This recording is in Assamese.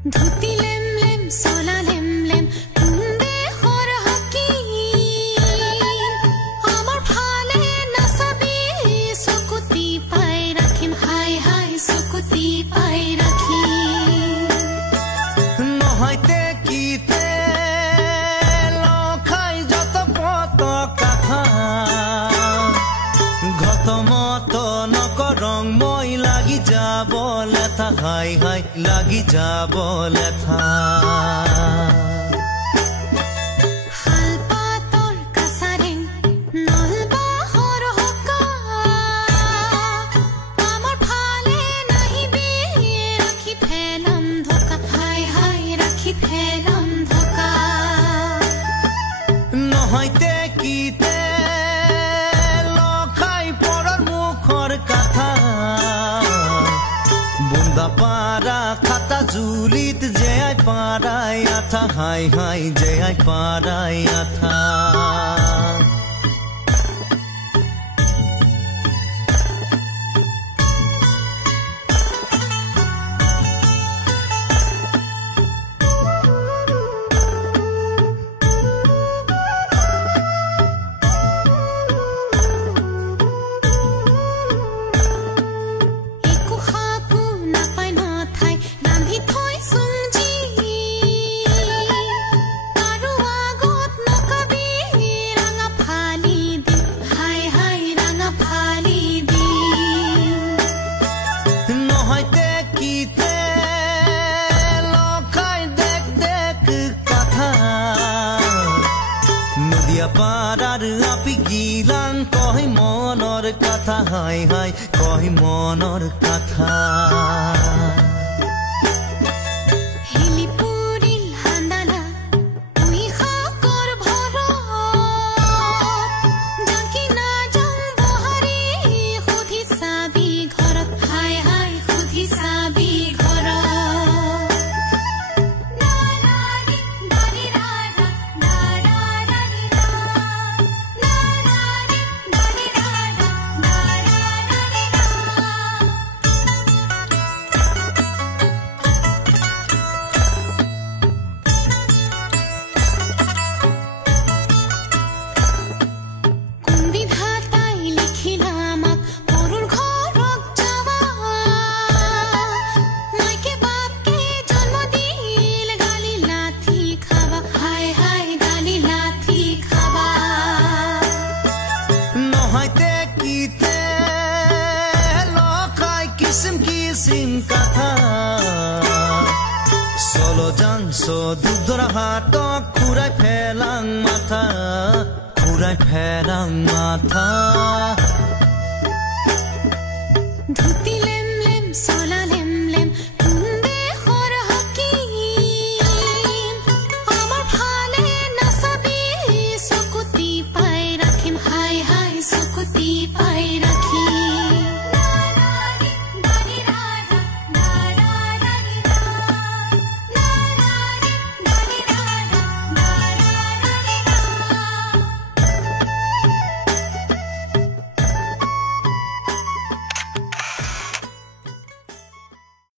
ধুতি লেম লেম চলা লেম লেম কুন্দে হৰ হকি আমাৰ ফালে নাচাবি চকুতি পাই ৰাখিম হাই হাই চকুতি পাই ৰাখিম নহয়তে কিতে লখাই যত পত কথা ঘটমত নকৰং মই লাগি যাব লেথা হাই হাই লাগি যাব লেথা শালপাতৰ কাছাৰেং নলবাহৰ হকা আমাৰ ফালে নাহিবি ৰাখি ফেলাম ধকা হাই হাই ৰাখি ফেলাম ধকা নহয়তে কিতে লখাই পৰৰ মুখৰ কথা বুন্দা পাৰা খাতা জুলিত যে আই পাৰাই আথা হাই হাই যে আই পাৰাই আথা পাৰাৰ আপি গিলান কই মনৰ কথা হাই হাই কই মনৰ কথা হিলিপুৰিল হান্দালা তুই খাকৰ ভৰত জাকি না যাম বহাৰি খুধি চাবি ঘৰত হাই হাই খুধি চাবি ঘৰত Solo janso dudra hato kurai phelang matha